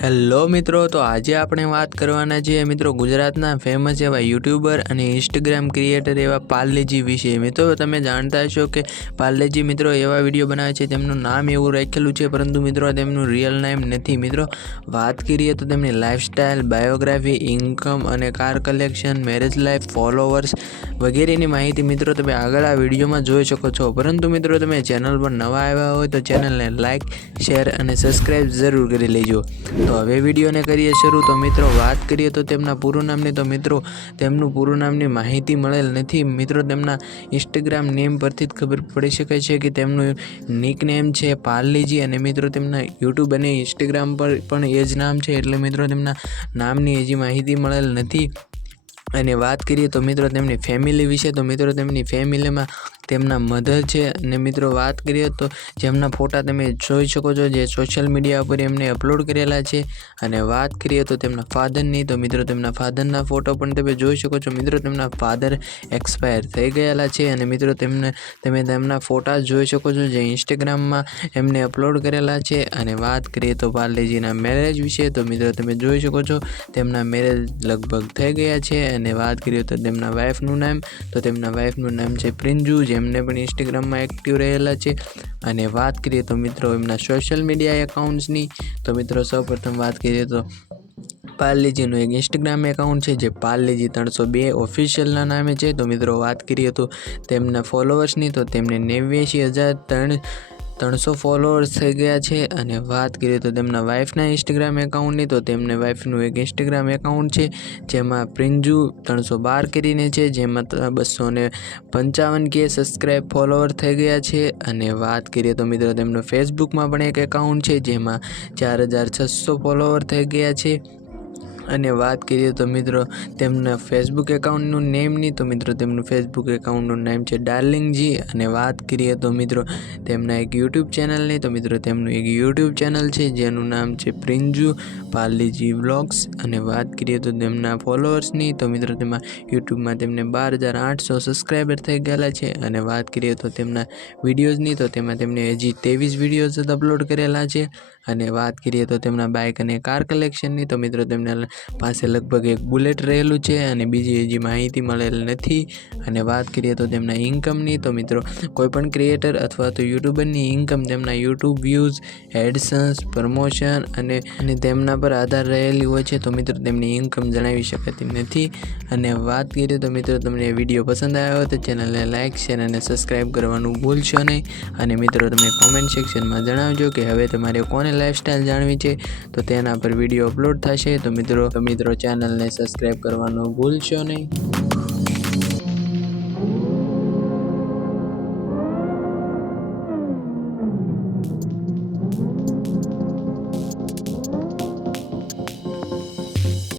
Hello મિત્રો, તો આજે આપણે વાત કરવાના છીએ મિત્રો ગુજરાતના ફેમસ એવા યુટ્યુબર અને ઇન્સ્ટાગ્રામ ક્રિએટર એવા પાર્લેજી વિશે। મિત્રો તમે જાણતા હશો કે પાર્લેજી મિત્રો એવા વિડીયો બનાવે છે, તેમનું નામ એવું રાખેલું છે, પરંતુ મિત્રો તેમનું રિયલ નેમ નથી। મિત્રો વાત કરીએ તો તેમની લાઇફસ્ટાઇલ, બાયોગ્રાફી, ઇન્કમ અને car collection, marriage life, followers વગેરેની માહિતી મિત્રો તમે આગળ આ વિડીયોમાં જોઈ શકો છો। પરંતુ મિત્રો તમે ચેનલ પર નવા આવ્યા હોય તો ચેનલને લાઇક, શેર અને સબસ્ક્રાઈબ જરૂર કરી લેજો। તો હવે વિડીયોને કરીએ શરૂ। તો મિત્રો વાત કરીએ તો તેમના પૂરું નામની, તો મિત્રો તેમનું પૂરું નામની માહિતી મળેલ નથી। મિત્રો તેમના ઇન્સ્ટાગ્રામ નેમ પરથી જ ખબર પડી શકે છે કે તેમનું નિક નેમ છે પાર્લેજી, અને મિત્રો તેમના યુટ્યુબ અને ઇન્સ્ટાગ્રામ પર પણ એ જ નામ છે, એટલે મિત્રો તેમના નામની હજી માહિતી મળેલ નથી। અને વાત કરીએ તો મિત્રો તેમની ફેમિલી વિશે, તો મિત્રો તેમની ફેમિલીમાં તેમના મધર છે, અને મિત્રો વાત કરીએ તો જેમના ફોટા તમે જોઈ શકો છો જે સોશિયલ મીડિયા પર એમને અપલોડ કરેલા છે। અને વાત કરીએ તો તેમના ફાધરની, તો મિત્રો તેમના ફાધરના ફોટો પણ તમે જોઈ શકો છો। મિત્રો તેમના ફાધર એક્સપાયર થઈ ગયેલા છે, અને મિત્રો તમે તેમના ફોટા જોઈ શકો છો જે ઇન્સ્ટાગ્રામમાં એમને અપલોડ કરેલા છે। અને વાત કરીએ તો પાર્લેજીના મેરેજ વિશે, તો મિત્રો તમે જોઈ શકો છો તેમના મેરેજ લગભગ થઈ ગયા છે। અને વાત કરીએ તો તેમના વાઈફનું નામ, તો તેમના વાઈફનું નામ છે પ્રિંજુ, જેમને પણ ઇન્સ્ટાગ્રામમાં એક્ટિવ રહેલા છે। અને વાત કરીએ તો મિત્રો એમના સોશિયલ મીડિયા એકાઉન્ટ્સની, તો મિત્રો સૌપ્રથમ વાત કરીએ તો પાર્લેજીનું એક ઇન્સ્ટાગ્રામ એકાઉન્ટ છે જે પાર્લેજી 302 ઓફિશિયલના નામે છે। તો મિત્રો વાત કરીએ તો તેમના ફોલોવર્સની, તો તેમને 89,300 ફોલોઅર્સ થઈ ગયા છે। અને વાત કરીએ તો તેમના વાઈફના ઇન્સ્ટાગ્રામ એકાઉન્ટની, તો તેમને વાઈફનું એક ઇન્સ્ટાગ્રામ એકાઉન્ટ છે જેમાં પ્રિંજુ 312 કરીને છે, જેમાં 255K સબસ્ક્રાઈબ ફોલોવર થઈ ગયા છે। અને વાત કરીએ તો મિત્રો તેમનું ફેસબુકમાં પણ એક એકાઉન્ટ છે જેમાં 4,600 ફોલોવર થઈ ગયા છે। અને વાત કરીએ તો મિત્રો તેમના ફેસબુક એકાઉન્ટનું નેમની, તો મિત્રો તેમનું ફેસબુક એકાઉન્ટનું નામ છે ડાર્લિંગજી। અને વાત કરીએ તો મિત્રો તેમના એક યુટ્યુબ ચેનલની, તો મિત્રો તેમનું એક યુટ્યુબ ચેનલ છે જેનું નામ છે પ્રિંજુ પાર્લેજી વ્લોગ્સ। અને વાત કરીએ તો તેમના ફોલોઅર્સની, તો મિત્રો તેમાં યુટ્યુબમાં તેમને 12,800 સબસ્ક્રાઈબર થઈ ગયેલા છે। અને વાત કરીએ તો તેમના વિડીયોઝની, તો તેમાં તેમને હજી 23 વિડીયોઝ અપલોડ કરેલા છે। અને વાત કરીએ તો તેમના બાઇક અને કાર કલેક્શનની, તો મિત્રો તેમના પાસે લગભગ એક બુલેટ રહેલું છે અને બીજી હજી માહિતી મળેલ નથી। અને વાત કરીએ તો તેમના ઇન્કમની, તો મિત્રો કોઈપણ ક્રિએટર અથવા તો યુટ્યુબરની ઇન્કમ તેમના યુટ્યુબ વ્યૂઝ, એડસન્સ, પ્રમોશન અને તેમના પર આધાર રહેલી હોય છે, તો મિત્રો તેમની ઇન્કમ જણાવી શકાતી નથી। અને વાત કરીએ તો મિત્રો તમને વિડીયો પસંદ આવ્યો હોય તો ચેનલને લાઇક, શેર અને સબસ્ક્રાઈબ કરવાનું ભૂલશો નહીં। અને મિત્રો તમે કોમેન્ટ સેક્શનમાં જણાવજો કે હવે તમારે કોને લાઈફસ્ટાઈલ જાણવી છે, તો તેના પર વિડીયો અપલોડ થશે। તો મિત્રો ચેનલને સબસ્ક્રાઈબ કરવાનું ભૂલશો નહીં।